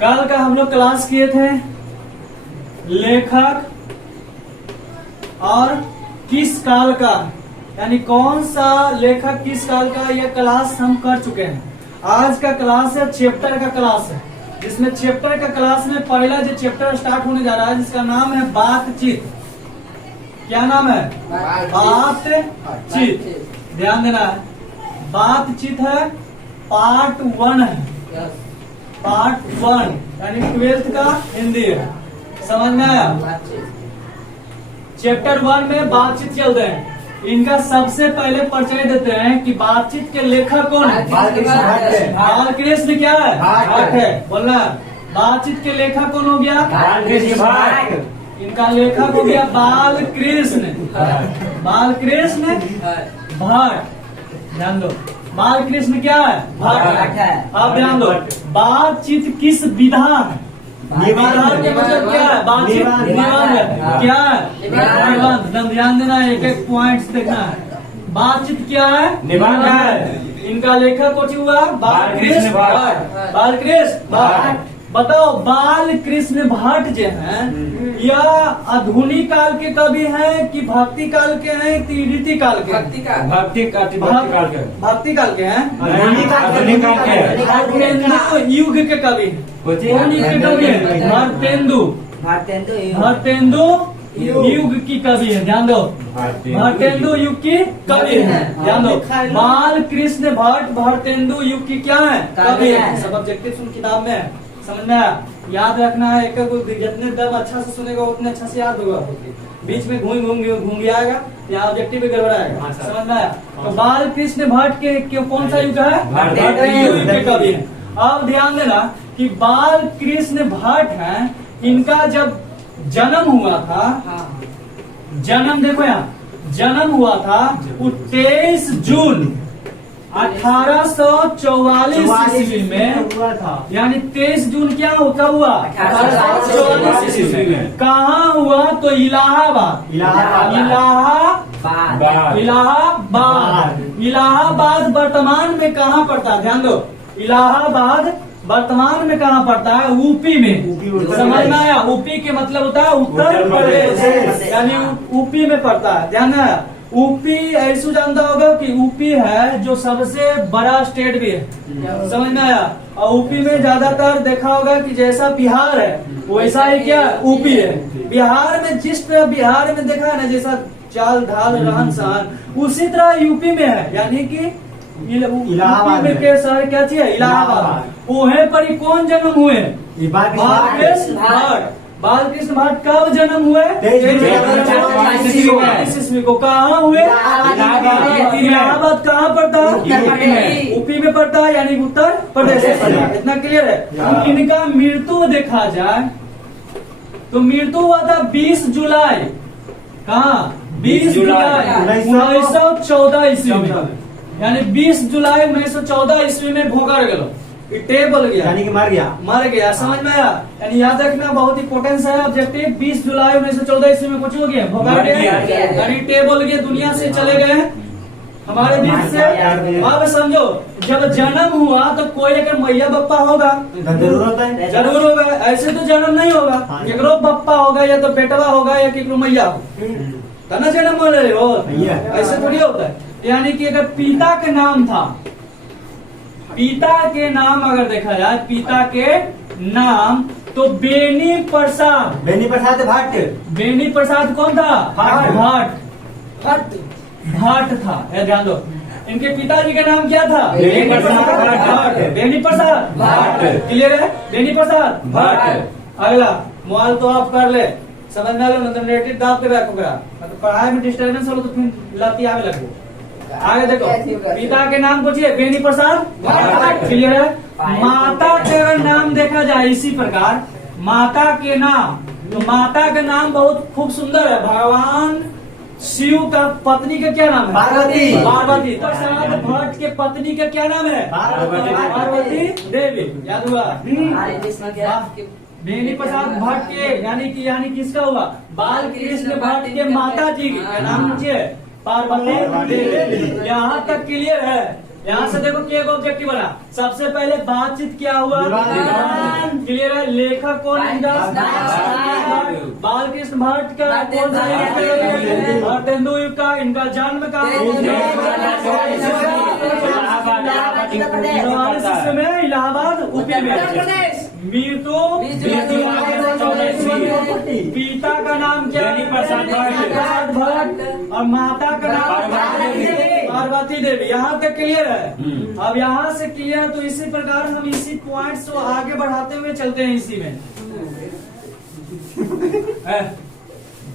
कल का हम लोग क्लास किए थे लेखक और किस काल का, यानी कौन सा लेखक किस काल का, यह क्लास हम कर चुके हैं। आज का क्लास है चैप्टर का क्लास है, जिसमें चैप्टर का क्लास में पहला जो चैप्टर स्टार्ट होने जा रहा है जिसका नाम है बातचीत। क्या नाम है? बातचीत। ध्यान देना है, बातचीत है, पार्ट 1 है। पार्ट 1 यानी 12th का हिंदी है। समझ में आया? चैप्टर 1 में बातचीत चल रहे हैं। इनका सबसे पहले परिचय देते हैं कि बातचीत के लेखक कौन है। बालकृष्ण क्या है? भाट है। बोलना, बातचीत के लेखक कौन हो गया? बालकृष्ण। इनका लेखक हो गया बालकृष्ण। बालकृष्ण भाट। ध्यान दो, बालकृष्ण क्या है? भाट है। अब ध्यान दो, बातचीत किस विधा है? निबंध के मतलब क्या है? बातचीत निबंध क्या है? निबंध। ध्यान देना, एक एक पॉइंट्स देखना है। बातचीत क्या है? निबंध है। इनका लेखक कौन हुआ? बालकृष्ण भाट। बालकृष्ण भाट। बताओ, बालकृष्ण भाट जो है या आधुनिक काल के कवि हैं कि भक्ति काल के हैं कि रीति काल के? भक्ति काल के हैं। भारतेंदु युग के कवि हैं। भारतेंदु युग की कवि है। ध्यान दो, भारतेंदु युग की कवि है। ध्यान दो, बालकृष्ण भाट भारतेंदु युग की क्या है? कवि है। सब ऑब्जेक्टिव किताब में है। समझ में आया? याद रखना है, एक जितने दम अच्छा से सुनेगा उतने अच्छा से याद होगा। बीच में घूम गया या ऑब्जेक्टिव भी गड़बड़ाएगा। समझ में आया? तो बालकृष्ण भाट के कौन सा युग है? भारतेंदु युग के कवि है। अब ध्यान देना कि बालकृष्ण भाट है, इनका जब जन्म हुआ था, जन्म देखो यहाँ, जन्म हुआ था वो 23 जून 1844 ईस्वी में हुआ था। यानी 23 जून क्या कब हुआ? 1844 ईस्वी में। कहाँ हुआ? तो इलाहाबाद। इलाहाबाद वर्तमान में कहाँ पड़ता है? ध्यान दो, इलाहाबाद वर्तमान में कहाँ पड़ता है? यूपी में। समझ में आया? यूपी के मतलब होता है उत्तर प्रदेश, यानी यूपी में पड़ता है। ध्यान है, यूपी ऐसा जानता होगा कि यूपी है जो सबसे बड़ा स्टेट भी है। समझ में आया? और यूपी में ज्यादातर देखा होगा कि जैसा बिहार है वैसा ही क्या यूपी है। बिहार में जिस तरह बिहार में देखा है ना, जैसा चाल ढाल रहन सहन उसी तरह यूपी में है। यानी कि इलाहाबाद के शहर क्या चाहिए? इलाहाबाद। वहीं पर ही कौन जन्म हुए? बालकृष्ण भाट। बालकृष्ण भाट कब जन्म हुए? 23 ईस्वी को। कहाँ हुए? इलाहाबाद। कहाँ पड़ता है? यूपी में पड़ता है, यानी उत्तर प्रदेश। इतना क्लियर है? इनका मृत्यु देखा जाए तो मृत्यु हुआ था 20 जुलाई। कहाँ? 20 जुलाई 1914 ईस्वी में। यानी 20 जुलाई 1914 ईस्वी में भोगर गलो, टेबल गया, यानी कि मर गया। समझ में आया? यानी याद रखना, बहुत इंपोर्टेंस है ऑब्जेक्टिव। 20 जुलाई 1914 ईस्वी में कुछ हो गया, भोगर गया, यानी टेबल गया, दुनिया से चले गए हमारे बीच से। अब समझो, जब जन्म हुआ तो कोई अगर मैया बप्पा होगा, जरूर होगा। ऐसे तो जन्म नहीं होगा, केकरो बप्पा होगा या तो बेटवा होगा या केकरो मैया होगा, ना जन्म हो रहे हो। ऐसे थोड़ी होता है। यानी कि अगर पिता के नाम था, पिता के नाम अगर देखा जाए, पिता के नाम तो बेनी प्रसाद भाट। बेनी प्रसाद कौन था? भाट था। ध्यान दो, इनके पिताजी का नाम क्या था? बेनी प्रसाद भाट। क्लियर है? बेनी प्रसाद भाट। अगला मोबाइल तो आप कर ले, समझ में आ लो, मतलब नेगेटिव दाब के रखो। मतलब पढ़ाई में डिस्टर्बेंस हो तो फिर लती आगे लगो। आगे देखो, पिता के नाम पूछिए, बेनी प्रसाद भाट। क्लियर है? माता के अगर नाम देखा जाए इसी प्रकार, माता के नाम, तो माता का नाम बहुत खूब सुंदर है। भगवान शिव का पत्नी का क्या नाम है? पार्वती। प्रसाद भट्ट के पत्नी का क्या नाम है? पार्वती देवी। याद हुआ? बेनी प्रसाद भट्ट के यानी किसका हुआ? बालकृष्ण भट्ट के माता जी का नाम नीचे पार्वती देवी। यहाँ तक क्लियर है? यहाँ से देखो क्या ऑब्जेक्टिव बना। सबसे पहले बातचीत क्या हुआ, क्लियर है। लेखक कौन, बालकृष्ण भट्ट का कौन सा, तेंदुलकर का, इनका जन्म का में इलाहाबाद यूपी में। मीटू पिता का नाम क्या, प्रसाद भट्ट, और माता का नाम पार्वती देवी। यहाँ तक क्लियर है। अब यहाँ से क्लियर, तो इसी प्रकार हम इसी पॉइंट्स को आगे बढ़ाते हुए चलते हैं इसी में।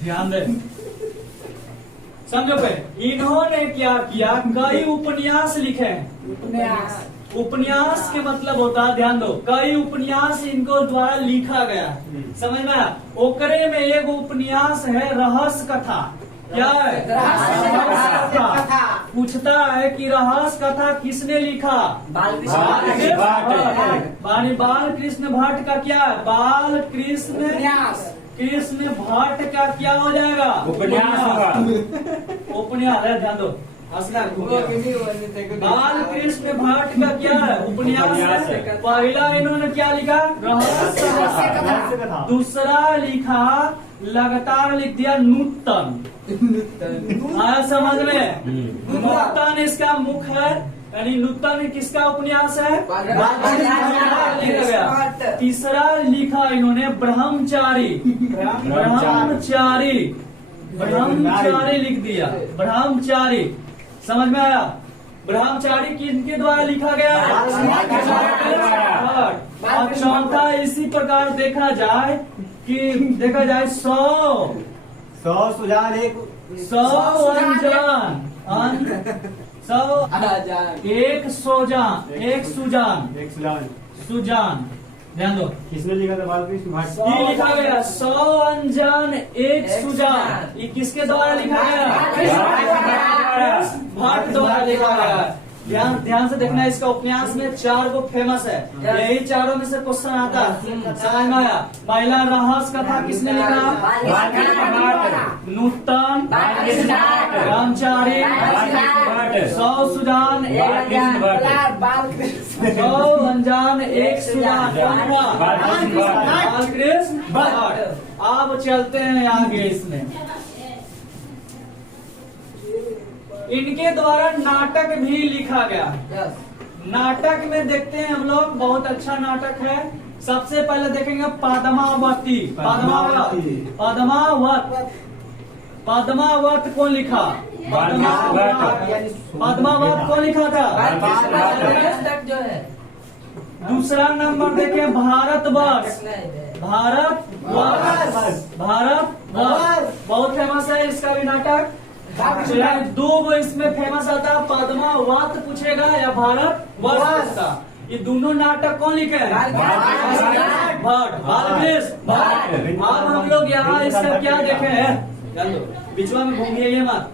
ध्यान दें, समझो पे, इन्होंने क्या किया, कई उपन्यास लिखे हैं। उपन्यास के मतलब होता है, ध्यान दो, कई उपन्यास इनको द्वारा लिखा गया। समझ में आया? ओकरे में एक उपन्यास है रहस्य कथा। क्या है? रहस्य कथा। पूछता है कि रहस्य कथा किसने लिखा? बालकृष्ण भट्ट का क्या है? बालकृष्ण भट्ट का क्या हो जाएगा? उपन्यास है, ध्यान दो। बालकृष्ण भट्ट का क्या है? उपन्यास है। पहला इन्होंने क्या लिखा? रहस्य कथा। दूसरा लिखा, लगातार लिख दिया नूतन। आया समझ में? नूतन इसका मुख है, यानी नूतन किसका उपन्यास है? लिखा गया। तीसरा लिखा इन्होंने ब्रह्मचारी लिख दिया, ब्रह्मचारी। समझ में आया? ब्रह्मचारी किनके द्वारा लिखा गया? और चौथा इसी प्रकार देखा जाए कि 100 सुजान, एक 100 अनजान, एक सुजान। ध्यान दो, किसने लिखा था? बालकृष्ण भट्ट। ये लिखा गया 100 अनजान एक सुजान। ये किसके द्वारा लिखा गया? भट्ट द्वारा लिखा गया। ध्यान से देखना, इसका उपन्यास में 4 को फेमस है। यही चारों में से क्वेश्चन आता है। समझ में आया? पहला रहस्य कथा किसने लिखा? नूतन, ब्रह्मचारी, 100 सुजान, 100 अनजान एक सुजान। बालकृष्ण भट्ट। अब चलते हैं आगे। इसमें इनके द्वारा नाटक भी लिखा गया। नाटक में देखते हैं हम लोग, बहुत अच्छा नाटक है। सबसे पहले देखेंगे पद्मावती। पद्मावत कौन लिखा? पद्मावत कौन लिखा था? जो है। दूसरा नंबर देखें भारतवर्ष। बहुत फेमस है इसका भी नाटक। दो इसमें फेमस आता है, पद्मावत पूछेगा या भारतवर्ष का। ये दोनों नाटक कौन लिखे हैं? बालकृष्ण भट्ट। अब हम लोग यहाँ इसका क्या देखे हैं? बिचवा में घूमिए ये मत।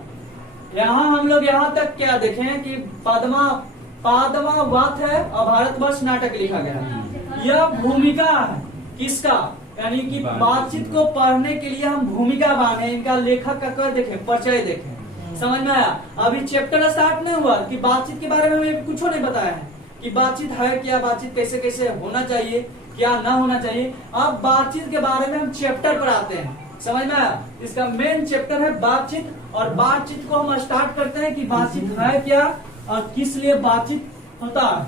यहाँ हम लोग यहाँ तक क्या देखें कि पद्मावत है और भारतवर्ष नाटक लिखा गया। यह भूमिका है किसका? यानी कि बातचीत को पढ़ने के लिए हम भूमिका बांधे, इनका लेखक का कर देखें, परिचय देखें। समझ में आया? अभी चैप्टर स्टार्ट नहीं हुआ कि बातचीत के बारे में हमें कुछ नहीं बताया है कि बातचीत है क्या, बातचीत कैसे कैसे होना चाहिए, क्या ना होना चाहिए। अब बातचीत के बारे में हम चैप्टर पर आते हैं। समझ में आया? इसका मेन चैप्टर है बातचीत, और बातचीत को हम स्टार्ट करते हैं कि बातचीत है क्या और किस लिए बातचीत होता है।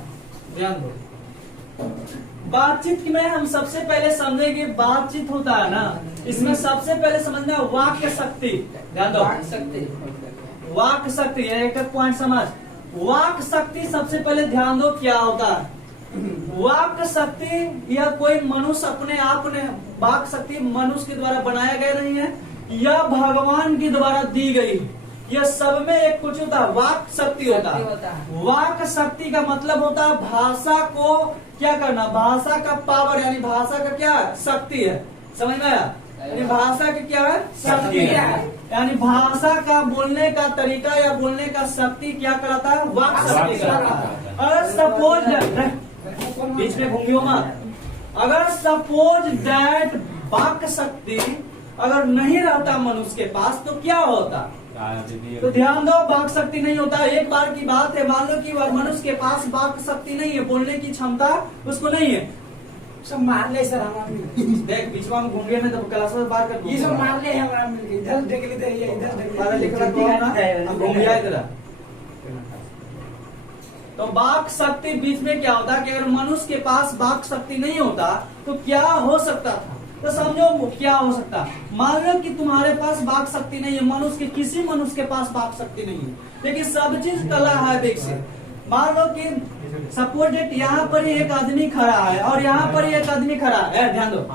ध्यान दो, बातचीत में हम सबसे पहले समझेंगे बातचीत होता है ना, इसमें सबसे पहले समझना वाक्य शक्ति। ध्यान दो, वाक्य शक्ति, एक एक पॉइंट समझ। वाक्य शक्ति सबसे पहले ध्यान दो क्या होता है। वाक्य शक्ति यह कोई मनुष्य अपने आप ने, वाक्य शक्ति मनुष्य के द्वारा बनाया गया नहीं है, यह भगवान के द्वारा दी गई। यह सब में एक कुछ होता है, वाक्य शक्ति होता है। वाक्य शक्ति का मतलब होता है भाषा को क्या करना, भाषा का पावर, यानी भाषा का क्या शक्ति है। समझ में आया? यानी भाषा की क्या है? शक्ति है। यानी भाषा का बोलने का तरीका या बोलने का शक्ति क्या कराता है? वाक्य शक्ति कराता है। अगर सपोज बीच में घूमियो मत, अगर सपोज दैट वाक्य शक्ति अगर नहीं रहता मनुष्य के पास तो क्या होता? तो ध्यान दो, वाक शक्ति नहीं होता। एक बार की बात है, मान लो कि मनुष्य के पास वाक शक्ति नहीं है, बोलने की क्षमता उसको नहीं है। सब मार ले सर हमारा। देख बीच में घूम गए ना, तो क्लास में बात कर ये सब मार ले हमारा मिलके, इधर देख लेते हैं, इधर देख पढ़ा लिखा तो हम घूम गया इधर। तो वाक शक्ति बीच में क्या होता है कि अगर मनुष्य के पास वाक शक्ति नहीं होता तो क्या हो सकता था? तो समझो क्या हो सकता। मान लो कि तुम्हारे पास वाक शक्ति नहीं है, मनुष्य के किसी मनुष्य के पास वाक शक्ति नहीं है, लेकिन सब चीज कला है विकसित। मान लो कि सपोज यहाँ पर एक आदमी खड़ा है और यहाँ पर एक आदमी खड़ा है, ध्यान दो,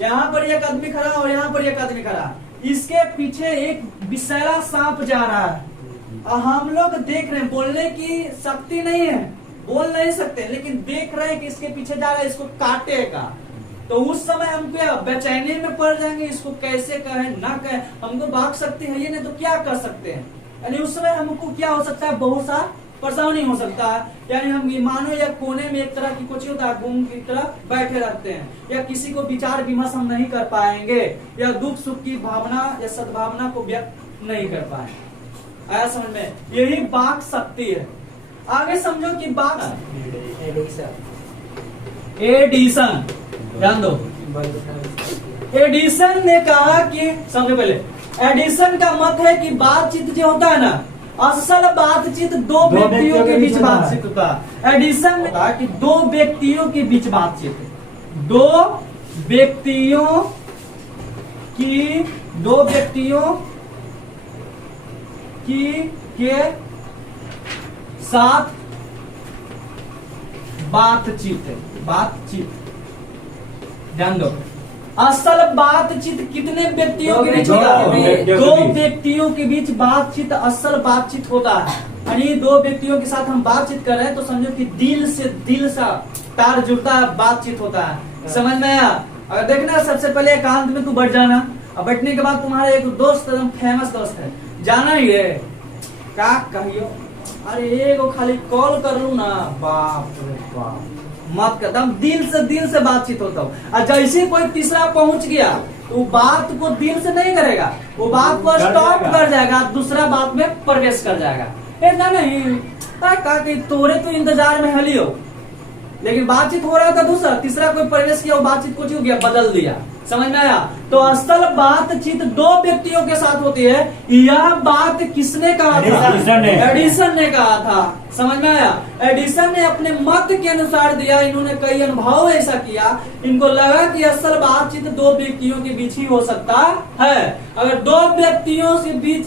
यहाँ पर एक आदमी खड़ा और यहाँ पर एक आदमी खड़ा है। इसके पीछे एक विषैला सांप जा रहा है और हम लोग देख रहे हैं, बोलने की शक्ति नहीं है, बोल नहीं सकते, लेकिन देख रहे हैं कि इसके पीछे जा रहा है, इसको काटेगा। तो उस समय हम क्या बेचैनी में पड़ जाएंगे, इसको कैसे कहें ना कहें, हमको भाग सकते हैं ये नहीं तो क्या कर सकते हैं। यानी उस समय हमको क्या हो सकता है, बहुत सा परेशानी हो सकता है। यानी हम मानो या कोने में एक तरह की कुछ होता है, गुम की तरह बैठे रहते हैं, या किसी को विचार विमर्श हम नहीं कर पाएंगे, या दुख सुख की भावना या सद्भावना को व्यक्त नहीं कर पाएंगे। आया समझ में? यही वाक शक्ति है। आगे समझो कि वाक एडिशन, ध्यान दो, एडिशन ने कहा कि समझो पहले, एडिशन का मत है कि बातचीत जो होता है ना, असल बातचीत दो व्यक्तियों के बीच बातचीत होता है। एडिशन ने कहा कि दो व्यक्तियों के बीच बातचीत है, दो व्यक्तियों के साथ बातचीत है, बातचीत। ध्यान दो, असल बातचीत कितने व्यक्तियों के बीच होता है? दो व्यक्तियों के बीच बातचीत असल बातचीत होता है। यानी दो व्यक्तियों के साथ हम बातचीत कर रहे हैं तो समझो कि दिल से दिल सा तार जुड़ता है, बातचीत होता है। समझ में आया? अगर देखना, सबसे पहले एकांत में तू बैठ जाना, और बैठने के बाद तुम्हारा एक दोस्त एकदम फेमस दोस्त है, जाना ही है, क्या कहियो, अरे एगो खाली कॉल कर लू ना, बाप रे बाप, मत कदम दिल से बातचीत होता हो। और जैसे कोई तीसरा पहुंच गया तो वो बात को दिल से नहीं करेगा, वो बात को स्टॉप कर जाएगा, दूसरा बात में प्रवेश कर जाएगा। ऐसा नहीं का कि तोरे तो इंतजार में हलियो, लेकिन बातचीत हो रहा था, दूसरा तीसरा कोई प्रवेश किया, वो बातचीत कुछ हो गया, बदल दिया। समझ में आया? तो असल बातचीत दो व्यक्तियों के साथ होती है। यह बात किसने कहा था? एडिसन ने कहा था। समझ में आया? एडिसन ने अपने मत के अनुसार दिया, इन्होंने कई अनुभव ऐसा किया, इनको लगा कि असल बातचीत दो व्यक्तियों के बीच ही हो सकता है। अगर दो व्यक्तियों के बीच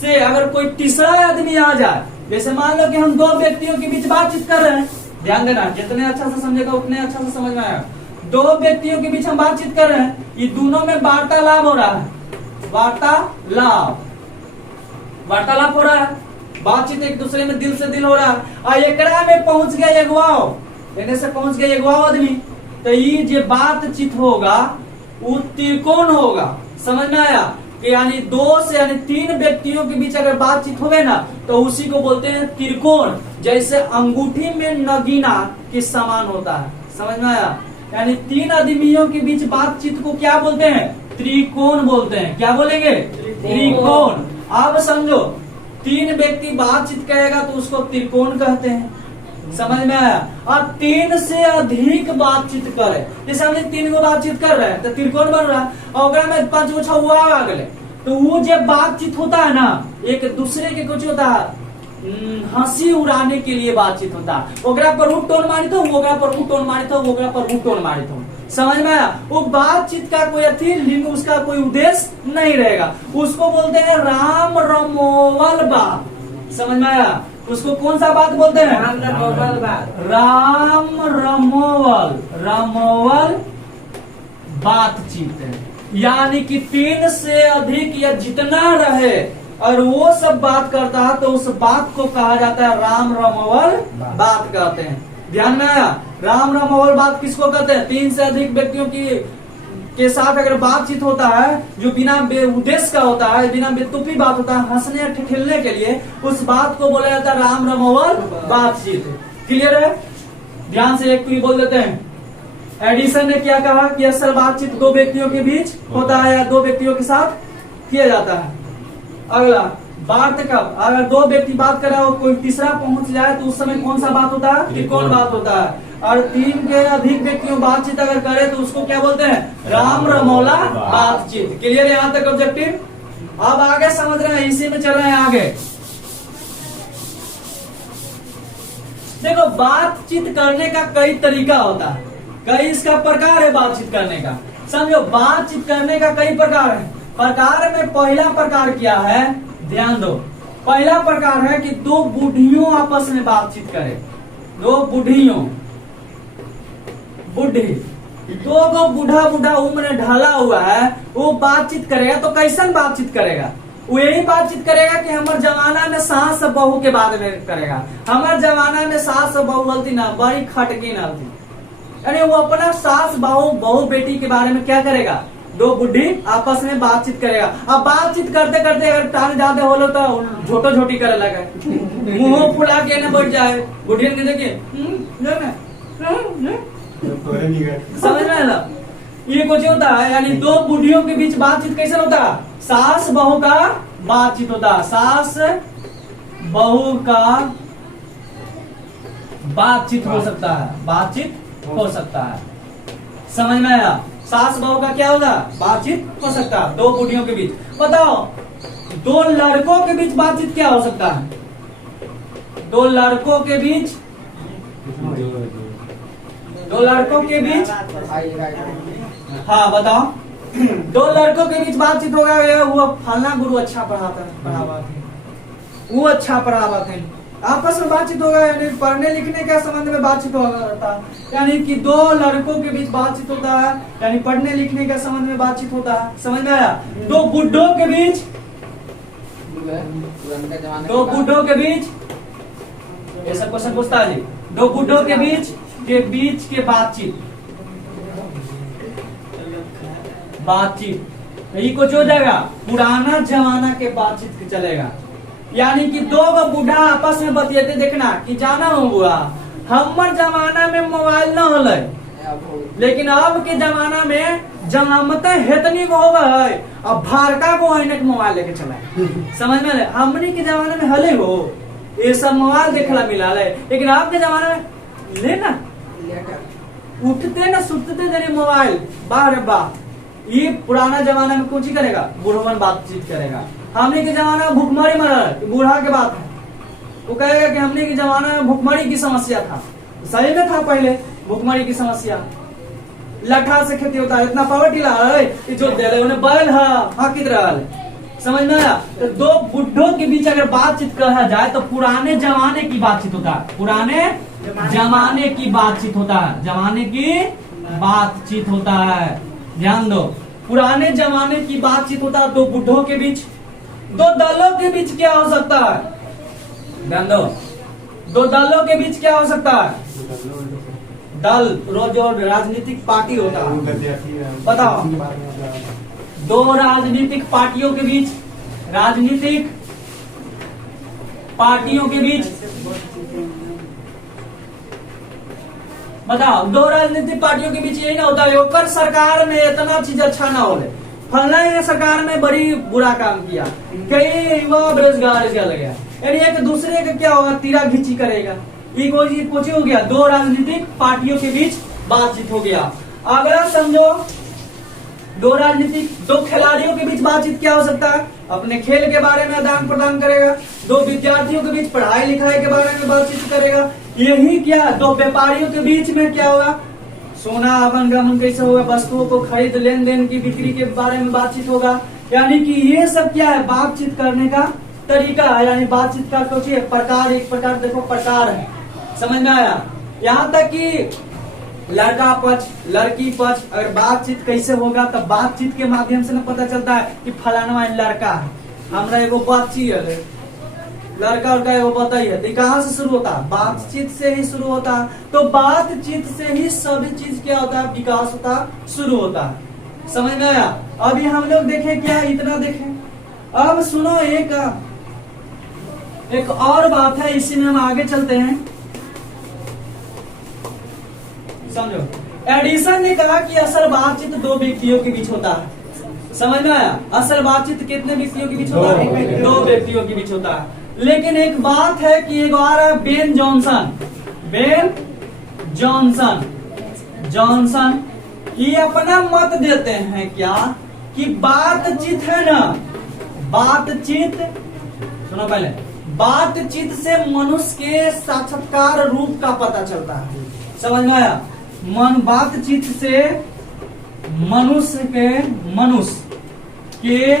से अगर कोई तीसरा आदमी आ जाए, जैसे मान लो कि हम दो व्यक्तियों के बीच बातचीत कर रहे हैं, ध्यान देना, जितने अच्छा से समझेगा उतने अच्छा से समझ में आएगा। दो व्यक्तियों के बीच हम बातचीत कर रहे हैं, ये दोनों में वार्तालाप हो रहा है, वार्तालाप हो रहा है, बातचीत एक दूसरे में दिल से दिल हो रहा है। और एकरा में पहुंच गया एगवाओ, इन्हें से पहुंच गया एगवाओ आदमी, तो ये जो बातचीत होगा वो त्रिकोण होगा। समझ में आया? कि यानी दो से यानी तीन व्यक्तियों के बीच अगर बातचीत होवे ना तो उसी को बोलते हैं त्रिकोण। जैसे अंगूठी में नगीना के समान होता है। समझ में आया? यानी तीन आदमियों के बीच बातचीत को क्या बोलते हैं? त्रिकोण बोलते हैं। क्या बोलेंगे? त्रिकोण। अब समझो, तीन व्यक्ति बातचीत करेगा तो उसको त्रिकोण कहते हैं। समझ में आया? और तीन से अधिक बातचीत करे, जैसे हमने तीन को बातचीत कर रहे हैं तो त्रिकोण बन रहा है, और में पांच गो छुआ आ गए तो वो जब बातचीत होता है ना, एक दूसरे के कुछ होता है, हंसी उड़ाने के लिए बातचीत होता है। ओकरा पर ऊ टोन मारित हो, ओकरा पर ऊ टोन मारित हो, ओकरा पर ऊ टोन मारित हो। समझ में आया? वो बातचीत का कोई अथी लिंग, उसका कोई उद्देश्य नहीं रहेगा, उसको बोलते हैं राम रमोवल बात। समझ में आया? उसको कौन सा बात बोलते हैं? राम रमोवल बातचीत है। यानी कि तीन से अधिक या जितना रहे और वो सब बात करता है तो उस बात को कहा जाता है राम रमोवल बात कहते हैं। ध्यान में आया? राम रमोवल बात किसको कहते हैं? तीन से अधिक व्यक्तियों के साथ अगर बातचीत होता है जो बिना उद्देश्य का होता है, बिना बेतुकी बात होता है, हंसने ठिठिलने के लिए, उस बात को बोला जाता है राम रमोवल बातचीत। क्लियर है? ध्यान से एक भी बोल देते हैं। एडिसन ने क्या कहा कि असल बातचीत दो व्यक्तियों के बीच होता है या दो व्यक्तियों के साथ किया जाता है। अगला बात कब, अगर दो व्यक्ति बात कर रहा हो, कोई तीसरा पहुंच जाए तो उस समय कौन सा बात होता है, त्रिकोण बात होता है। और 3 के अधिक व्यक्तियों बातचीत अगर करे तो उसको क्या बोलते हैं, राम रमौला बातचीत। क्लियर यहाँ तक ऑब्जेक्टिव। अब आगे समझ रहे हैं, इसी में चल रहे हैं आगे। देखो बातचीत करने का कई तरीका होता है, कई इसका प्रकार है बातचीत करने का। समझो बातचीत करने का कई प्रकार है। प्रकार में पहला प्रकार क्या है, ध्यान दो। पहला प्रकार है कि दो बूढ़ियों आपस में बातचीत करें। दो बूढ़ियों, बुढ़ी, दो गो बूढ़ा बूढ़ा उम्र ढला हुआ है, वो बातचीत करेगा तो कैसन बातचीत करेगा, वो यही बातचीत करेगा कि हमारे जमाना में सास बहू के बारे में करेगा। हमारे जमाना में सास बहू बोलती ना, बड़ी खटकी ना थी, यानी वो अपना सास बहू बेटी के बारे में क्या करेगा, दो बुढ़ी आपस में बातचीत करेगा। अब बातचीत करते करते अगर टाल ज्यादा हो लो तो झोटो झोटी करे लगे, मुंह फुला के न बैठ जाए, बुढ़िया के देखिए समझ में ना, ये कुछ होता है। यानी दो बुढ़ियों के बीच बातचीत कैसे होता है, सास बहू का बातचीत होता है, सास बहू का बातचीत हो सकता है, बातचीत हो सकता है। समझ में आया, सास बहू का क्या होगा, बातचीत हो सकता है दो बुढ़ियों के बीच। बताओ दो लड़कों के बीच बातचीत क्या हो सकता है, दो लड़कों के बीच, दो लड़कों के बीच, हाँ बताओ, दो लड़कों के बीच बातचीत होगा, वो फलना गुरु अच्छा पढ़ावा थे, वो अच्छा पढ़ावा थे, आपस में बातचीत होगा। यानी पढ़ने लिखने के संबंध में बातचीत होता है, यानी कि दो लड़कों के बीच बातचीत होता है, यानी पढ़ने लिखने के संबंध में बातचीत होता है। समझ में आया। दो बुढ़ों के बीच, दो बुढ़ों के बीच, ये सब क्वेश्चन पूछता है जी, दो बुढ़ों के बीच के बातचीत, बातचीत यही कुछ हो जाएगा, पुराना जमाना के बातचीत चलेगा। यानी कि दो बूढ़ा आपस में बतियाते, देखना कि जाना हुआ हमार जमाना में मोबाइल न होले, लेकिन अब के जमाना में जमामत हेतनी को होगा है, अब भारका को आइनेट मोबाइल लेके चला। समझ में, हमने के जमाने में हले हो ये सब मोबाइल देखला मिला ले, लेकिन आपके जमाने में लेना उठते न सुतते देरी मोबाइल, बाहर बात। ये पुराना जमाना में कुछ ही करेगा, बुढ़वन बातचीत करेगा। हमने के जमाना में भुखमरी मरा, बूढ़ा के बात है, वो कहेगा कि हमने के जमाना में भुखमरी की समस्या था, सही में था पहले भुखमरी की समस्या, लठा से खेती होता है, इतना पावर्टी ला है जो दे रहे उन्हें बैल हाकित रहा। समझ में आया। तो दो बुढ़ों के बीच अगर बातचीत कहा जाए तो पुराने जमाने की बातचीत होता है, पुराने जमाने की बातचीत होता है, जमाने की बातचीत होता है। ध्यान दो, पुराने जमाने की बातचीत होता है दो बुढ़ों के बीच। दो दलों के बीच क्या हो सकता है, ध्यान दो, दो दलों के बीच क्या हो सकता है, दल जो राजनीतिक पार्टी होता है, बताओ दो राजनीतिक पार्टियों के बीच, राजनीतिक पार्टियों के बीच, बताओ दो राजनीतिक पार्टियों के बीच यही ना होता है, ओकर सरकार में इतना चीज अच्छा ना हो, फलना ये सरकार में बड़ी बुरा काम किया, कई युवा बेरोजगार लग गया, यानी एक दूसरे का क्या होगा, तीरा घिंची करेगा। ये कोई कुछ हो गया, दो राजनीतिक पार्टियों के बीच बातचीत हो गया। अगला समझो, दो राजनीतिक, दो खिलाड़ियों के बीच बातचीत क्या हो सकता है, अपने खेल के बारे में आदान प्रदान करेगा। दो विद्यार्थियों के बीच पढ़ाई लिखाई के बारे में बातचीत करेगा। यही क्या, दो व्यापारियों के बीच में क्या होगा, सोना आवागमन कैसे होगा, वस्तुओं को खरीद लेन देन की बिक्री के बारे में बातचीत होगा। यानी कि ये सब क्या है, बातचीत करने का तरीका है, यानी बातचीत का कुछ प्रकार, एक प्रकार देखो प्रकार है। समझ में आया। यहाँ तक कि लड़का पक्ष लड़की पक्ष अगर बातचीत कैसे होगा, तब बातचीत के माध्यम से ना पता चलता है कि फलाना लड़का है, हमरा एगो बातचीत है, लड़का और का एगो पता ही है, कहाँ से शुरू होता है, बातचीत से ही शुरू होता है। तो बातचीत से ही सभी चीज क्या होता है, विकास होता शुरू होता है। समझ में आया। अभी हम लोग देखें क्या, इतना देखें। अब सुनो, एक और बात है, इसी में हम आगे चलते हैं। समझो, एडिसन ने कहा कि असल बातचीत दो व्यक्तियों के बीच होता है। समझ में आया? असल बातचीत कितने व्यक्तियों के बीच होता है? दो व्यक्तियों के बीच होता है। लेकिन एक बात है कि एक और है बेन जॉनसन। बेन जॉनसन ये अपना मत देते हैं क्या कि बातचीत है ना, बातचीत सुनो पहले, बातचीत से मनुष्य के साक्षात्कार रूप का पता चलता है। समझ में आया? बातचीत से मनुष्य के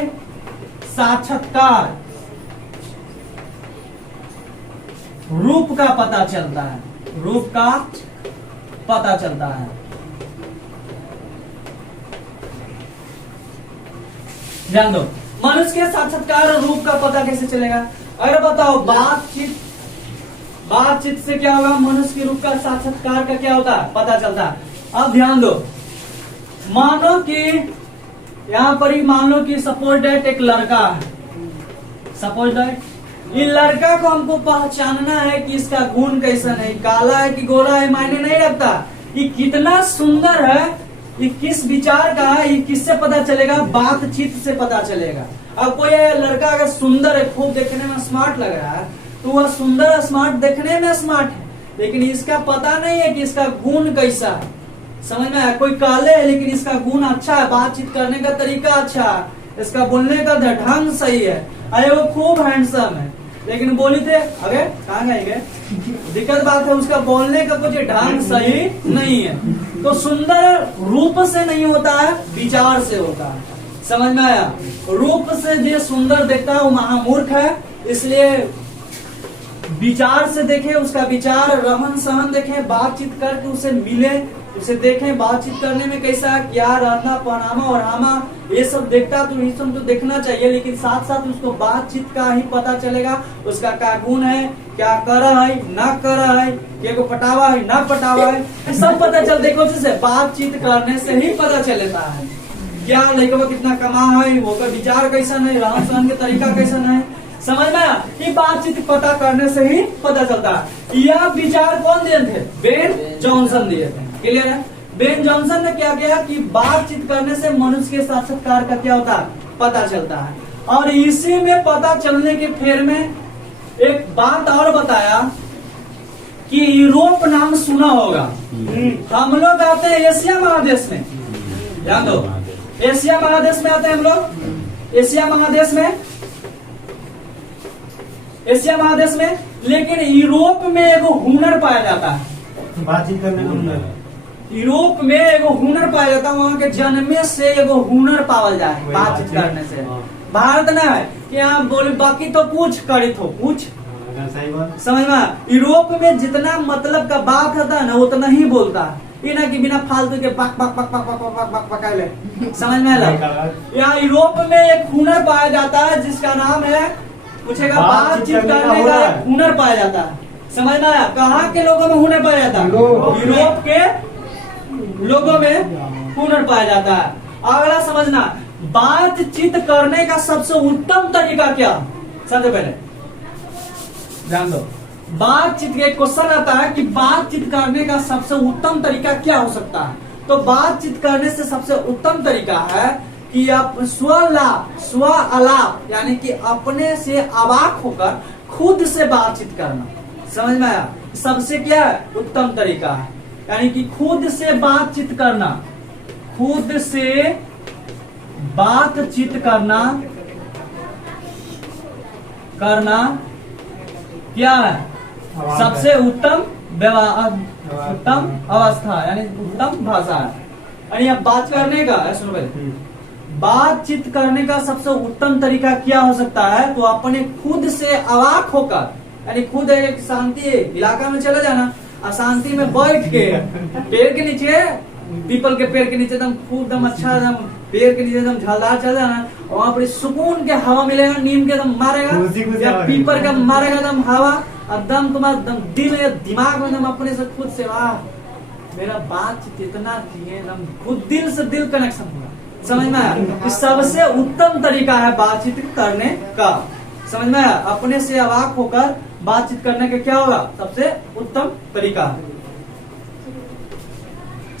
साक्षात्कार रूप का पता चलता है, रूप का पता चलता है। ध्यान दो, मनुष्य के साक्षात्कार रूप का पता कैसे चलेगा? अगर बताओ बातचीत से क्या होगा? मनुष्य के रूप का साक्षात्कार का क्या होता है? पता चलता है। अब ध्यान दो, मानो कि यहां पर ही मान लो कि सपोज दैट एक लड़का है, सपोज दैट ये लड़का को हमको पहचानना है कि इसका गुण कैसा है, काला है कि गोरा है, मायने नहीं रखता। ये कितना सुंदर है, ये किस विचार का है, ये किससे पता चलेगा? बातचीत से पता चलेगा। अब कोई लड़का अगर सुंदर है, खूब देखने में स्मार्ट लग रहा है, तो वह सुंदर स्मार्ट देखने में स्मार्ट है, लेकिन इसका पता नहीं है कि इसका गुण कैसा है। समझ में आया? कोई काले है लेकिन इसका गुण अच्छा है, बातचीत करने का तरीका अच्छा है, इसका बोलने का ढंग सही है, अरे वो खूब हैंडसम है, लेकिन बोली थे अरे कहाँ गए, दिक्कत बात है उसका बोलने का कुछ ढंग सही नहीं है। तो सुंदर रूप से नहीं होता है, विचार से होता है। समझ में आया? रूप से जो सुंदर देखता है वो महामूर्ख है, इसलिए विचार से देखे, उसका विचार रहन सहन देखे, बातचीत करके उसे मिले, उसे देखें बातचीत करने में कैसा क्या रहना, पहनावा और हामा, ये सब देखता तो ये सब तो देखना चाहिए, लेकिन साथ साथ उसको बातचीत का ही पता चलेगा, उसका क्या गुण है, क्या कर रहा है, ना कर रहा है, के को पटावा है, ना पटावा है, ये सब पता चल। देखो जैसे बातचीत करने से ही पता चलता है क्या लड़के को कितना कमा है, वो का विचार कैसा है, रहन सहन के तरीका कैसा है। समझ में आया? ये बातचीत पता करने से ही पता चलता है। यह विचार कौन दिए थे? बेन जॉनसन दिए थे। क्लियर है? बेन जॉनसन ने क्या किया कि बातचीत करने से मनुष्य के साक्षात्कार का क्या होता है? पता चलता है। और इसी में पता चलने के फेर में एक बात और बताया कि यूरोप नाम सुना होगा। हम लोग आते हैं एशिया महादेश में, ध्यान दो, एशिया महादेश में आते हैं हम लोग, एशिया महादेश में, लेकिन यूरोप में एगो हुनर पाया जाता है, बातचीत करने का हुनर। यूरोप में एगो हुनर पाया जाता है, वहाँ के जन्मे से एगो हुनर पावल जाए बातचीत करने से। भारत ना है कि यहाँ बोले बाकी तो पूछ करी तो पूछ, समझ में? यूरोप में जितना मतलब का बात होता है ना उतना ही बोलता है, ये ना कि बिना फालतू के पक पक पक पक पक पक पक पका ले। समझ में आया? यहाँ यूरोप में एक हुनर पाया जाता है जिसका नाम है, पूछेगा, बातचीत करने का एक हुनर पाया जाता है। समझ में आया? कहाँ के लोगों में हुनर पाया जाता है? यूरोप के लोगों में हुनर पाया जाता है। अगला समझना, बातचीत करने का सबसे उत्तम तरीका क्या? सबसे पहले ध्यान दो, बातचीत का एक क्वेश्चन आता है कि बातचीत करने का सबसे उत्तम तरीका क्या हो सकता है? तो बातचीत करने से सबसे उत्तम तरीका है कि आप स्व आलाप यानी कि अपने से अवाक होकर खुद से बातचीत करना। समझ में आया? सबसे क्या है? उत्तम तरीका है, यानी कि खुद से बातचीत करना, खुद से बातचीत करना क्या है? सबसे उत्तम उत्तम अवस्था यानी उत्तम भाषा है। यानी अब बात करने का है, सुनो भाई, बातचीत करने का सबसे उत्तम तरीका क्या हो सकता है? तो अपने खुद से अवाक होकर, यानी खुद एक शांति इलाका में चले जाना, अशांति में बैठ के पेड़ के नीचे, पीपल के पेड़ के नीचे एकदम खूब एकदम अच्छा एकदम पेड़ के नीचे एकदम झलदार चल जाना, वहां पर सुकून के हवा मिलेगा, नीम के एकदम मारेगा या पीपल का मारेगा एकदम हवा, एकदम तुम्हारा दिल दिमाग में एकदम अपने से खुद से, वाह मेरा बातचीत इतना किए, एकदम खुद दिल से दिल कनेक्शन हुआ। समझ में आया? सबसे उत्तम तरीका है बातचीत करने का। समझ में आया? अपने से अवाक होकर बातचीत करने का क्या होगा? सबसे उत्तम तरीका।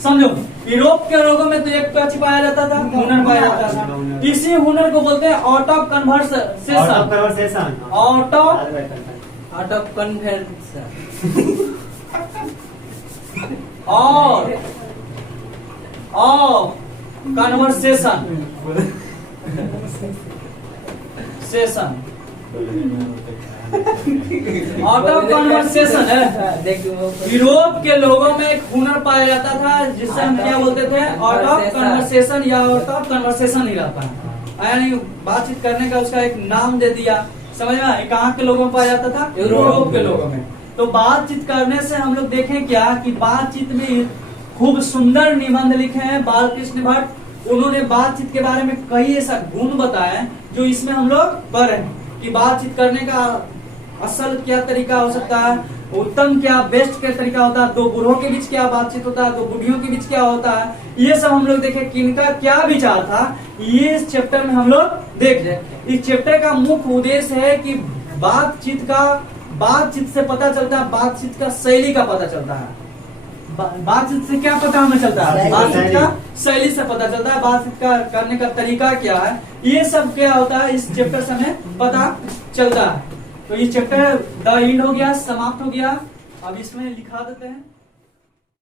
समझो, यूरोप के लोगों में तो एक टच पाया जाता था, हुनर पाया जाता था। इसी हुनर को बोलते हैं out of conversation. Out of conversation और conversation session out of conversation है। यूरोप के लोगों में एक हुनर पाया जाता था जिससे हम क्या बोलते थे, आउट ऑफ कन्वर्सेशन या आउट ऑफ कन्वर्सेशन ही रहता है, यानी बातचीत करने का उसका एक नाम दे दिया। समझ में आया? कहाँ के लोगों में पाया जाता था, यूरोप के लोगों में। तो बातचीत करने से हम लोग देखें क्या कि बातचीत में खूब सुंदर निबंध लिखे हैं बालकृष्ण भट्ट। उन्होंने बातचीत के बारे में कई ऐसा गुण बताया जो इसमें हम लोग पढ़ रहे हैं कि बातचीत करने का असल क्या तरीका हो सकता है, उत्तम क्या बेस्ट क्या तरीका होता है, दो बूढ़ों के बीच क्या बातचीत होता है, दो बुढ़ियों के बीच क्या होता है, ये सब हम लोग देखे किनका क्या विचार था, ये इस चैप्टर में हम लोग देख रहे। इस चैप्टर का मुख्य उद्देश्य है कि बातचीत से पता चलता है, बातचीत का शैली का पता चलता है। बातचीत से क्या पता हमें चलता है, बातचीत का शैली से पता चलता है, बातचीत का करने का तरीका क्या है, ये सब क्या होता है इस चैप्टर से हमें पता चलता है। तो ये चैप्टर द एंड हो गया, समाप्त हो गया। अब इसमें लिखा देते हैं।